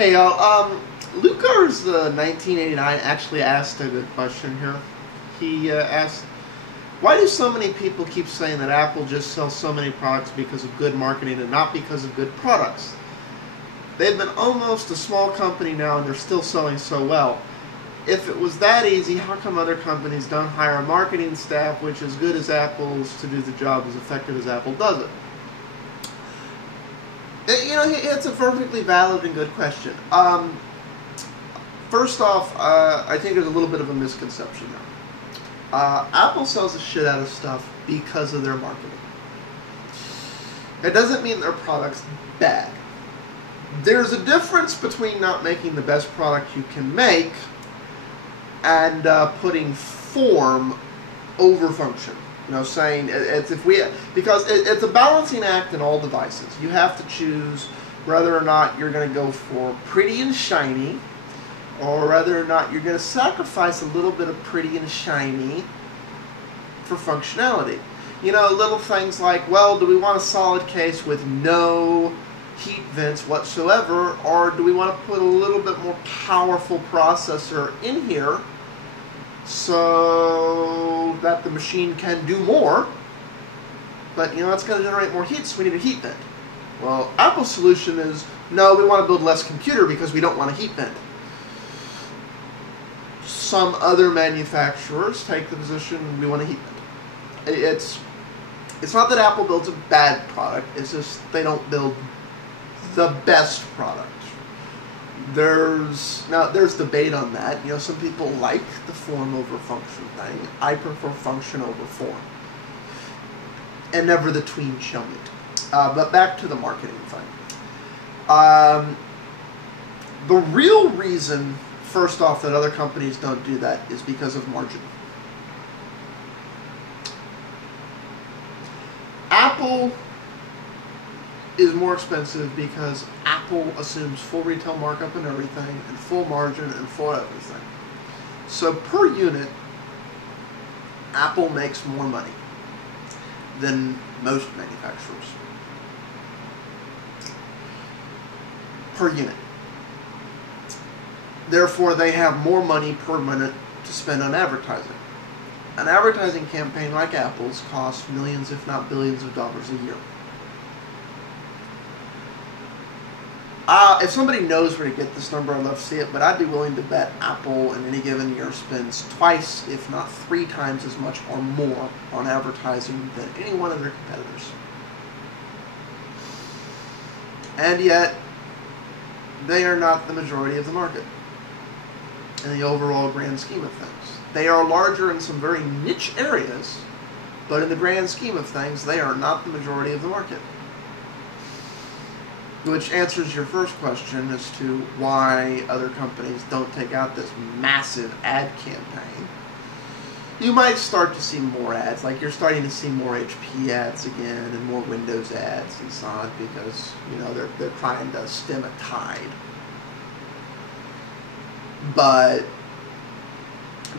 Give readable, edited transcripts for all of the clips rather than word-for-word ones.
Hey y'all, Lukaz1989 actually asked a good question here. He asked, why do so many people keep saying that Apple just sells so many products because of good marketing and not because of good products? They've been almost a small company now and they're still selling so well. If it was that easy, how come other companies don't hire a marketing staff which is as good as Apple's to do the job as effective as Apple does it? You know, it's a perfectly valid and good question. First off, I think there's a little bit of a misconception there. Apple sells the shit out of stuff because of their marketing. It doesn't mean their product's bad. There's a difference between not making the best product you can make and putting form over function. You know, saying because it's a balancing act in all devices. You have to choose whether or not you're going to go for pretty and shiny, or whether or not you're going to sacrifice a little bit of pretty and shiny for functionality. You know, little things like, well, do we want a solid case with no heat vents whatsoever, or do we want to put a little bit more powerful processor in here so that the machine can do more, but you know, it's going to generate more heat, so we need a heat vent. Well, Apple's solution is, no, we want to build less computer because we don't want a heat vent. Some other manufacturers take the position, we want a heat vent. It's not that Apple builds a bad product, it's just they don't build the best product. There's debate on that. You know, some people like the form over function thing. I prefer function over form. And never the tween shall meet. But back to the marketing thing. The real reason, first off, that other companies don't do that is because of margin. Apple is more expensive because Apple assumes full retail markup and everything, and full margin and full everything. So per unit, Apple makes more money than most manufacturers. Per unit. Therefore, they have more money per minute to spend on advertising. An advertising campaign like Apple's costs millions, if not billions of dollars a year. If somebody knows where to get this number, I'd love to see it, but I'd be willing to bet Apple in any given year spends twice, if not 3 times as much or more on advertising than any one of their competitors. And yet, they are not the majority of the market in the overall grand scheme of things. They are larger in some very niche areas, but in the grand scheme of things, they are not the majority of the market. Which answers your first question as to why other companies don't take out this massive ad campaign. You might start to see more ads, like you're starting to see more HP ads again and more Windows ads and so on, because you know they're trying to stem a tide. But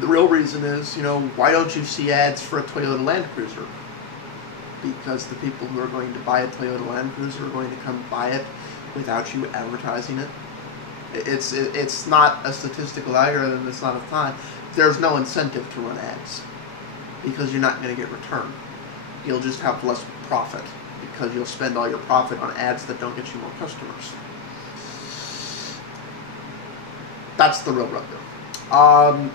the real reason is, you know, why don't you see ads for a Toyota Land Cruiser? Because the people who are going to buy a Toyota Land Cruiser are going to come buy it without you advertising it. It's not a statistical algorithm, it's not a time. There's no incentive to run ads because you're not going to get return. You'll just have less profit because you'll spend all your profit on ads that don't get you more customers. That's the real rub there.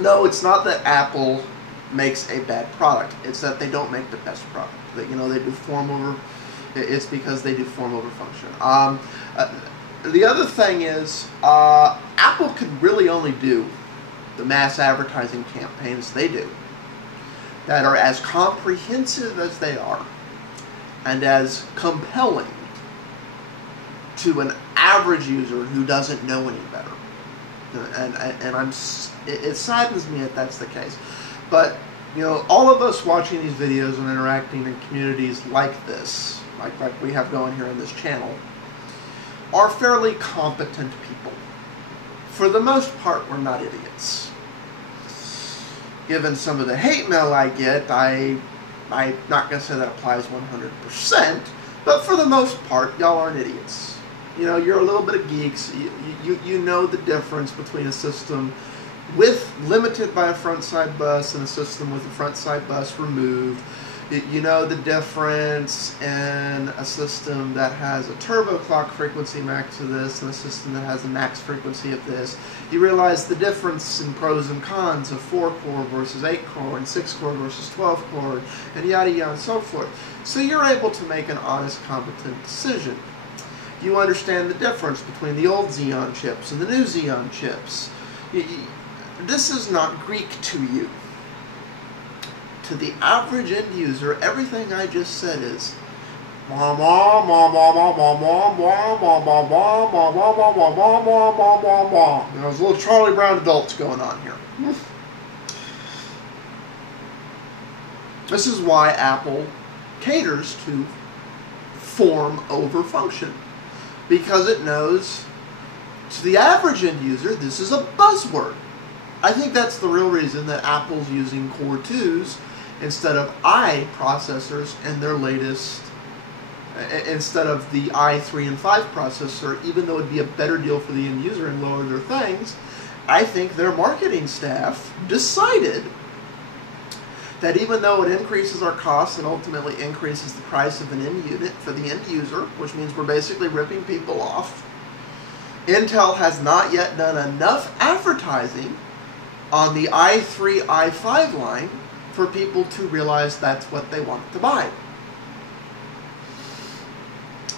No, it's not that Apple makes a bad product. It's that they don't make the best product. That, you know, they do form over. It's because they do form over function. The other thing is, Apple could really only do the mass advertising campaigns they do that are as comprehensive as they are and as compelling to an average user who doesn't know any better. It saddens me that that's the case. But, you know, all of us watching these videos and interacting in communities like this, like we have going here on this channel, are fairly competent people. For the most part, we're not idiots. Given some of the hate mail I get, I'm not going to say that applies 100%, but for the most part, y'all aren't idiots. You know, you're a little bit of geeks. You know the difference between a system limited by a front side bus and a system with a front side bus removed. You know the difference in a system that has a turbo clock frequency max of this and a system that has a max frequency of this. You realize the difference in pros and cons of 4-core versus 8-core and 6-core versus 12-core and yada yada and so forth. So you're able to make an honest, competent decision. You understand the difference between the old Xeon chips and the new Xeon chips. This is not Greek to you. To the average end user, everything I just said is there's little Charlie Brown adults going on here. This is why Apple caters to form over function, because it knows to the average end user this is a buzzword. I think that's the real reason that Apple's using Core 2s instead of i processors in their latest, instead of the i3 and 5 processor, even though it'd be a better deal for the end user and lower their things. I think their marketing staff decided that even though it increases our costs and ultimately increases the price of an end unit for the end user, which means we're basically ripping people off, Intel has not yet done enough advertising on the i3, i5 line for people to realize that's what they want to buy.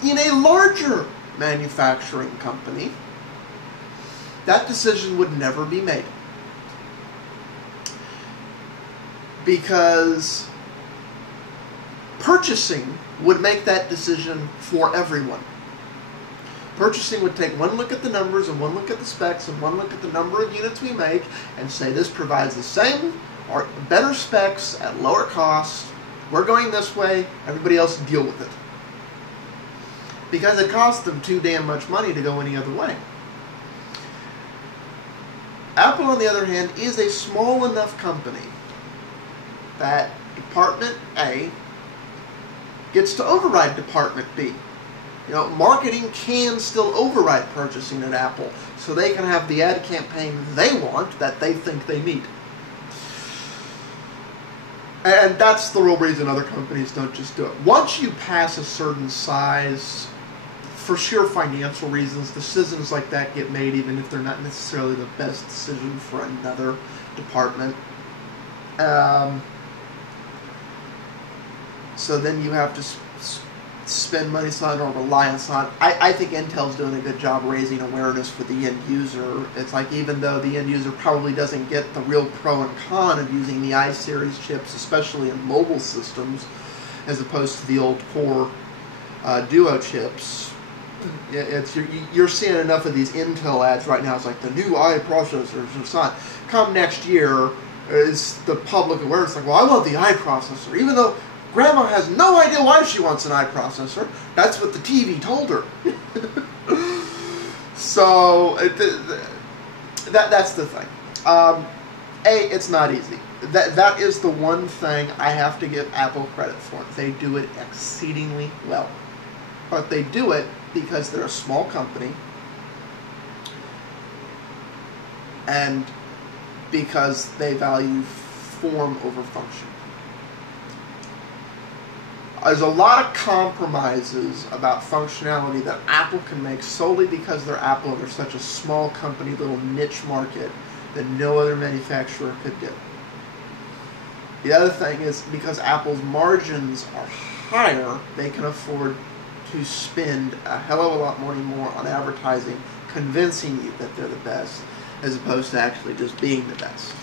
In a larger manufacturing company, that decision would never be made, because purchasing would make that decision for everyone. Purchasing would take one look at the numbers and one look at the specs and one look at the number of units we make and say this provides the same or better specs at lower cost. We're going this way, everybody else deal with it. Because it costs them too damn much money to go any other way. Apple, on the other hand, is a small enough company that Department A gets to override Department B. You know, marketing can still override purchasing at Apple, so they can have the ad campaign they want that they think they need. And that's the real reason other companies don't just do it. Once you pass a certain size, for sheer financial reasons, decisions like that get made even if they're not necessarily the best decision for another department. So then you have to spend money on or reliance on. I think Intel's doing a good job raising awareness for the end user. It's like, even though the end user probably doesn't get the real pro and con of using the i-series chips, especially in mobile systems, as opposed to the old Core Duo chips, you're seeing enough of these Intel ads right now. It's like the new i processors and so on. Come next year, is the public awareness like, well, I want the i processor, even though Grandma has no idea why she wants an iProcessor. That's what the TV told her. So that's the thing. It's not easy. That is the one thing I have to give Apple credit for. They do it exceedingly well. But they do it because they're a small company and because they value form over function. There's a lot of compromises about functionality that Apple can make solely because they're Apple and they're such a small company, little niche market that no other manufacturer could do. The other thing is, because Apple's margins are higher, they can afford to spend a hell of a lot more on advertising, convincing you that they're the best, as opposed to actually just being the best.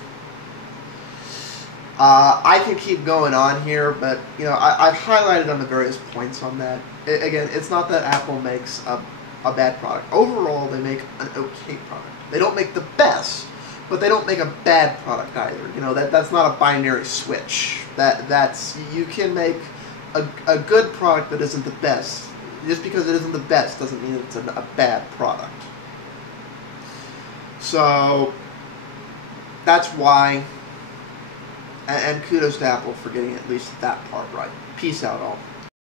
I could keep going on here, but you know, I've highlighted on the various points on that. Again, it's not that Apple makes a bad product. Overall, they make an okay product. They don't make the best, but they don't make a bad product either. You know, that's not a binary switch. That's you can make a good product that isn't the best. Just because it isn't the best doesn't mean it's a bad product. So that's why. And kudos to Apple for getting at least that part right. Peace out, all.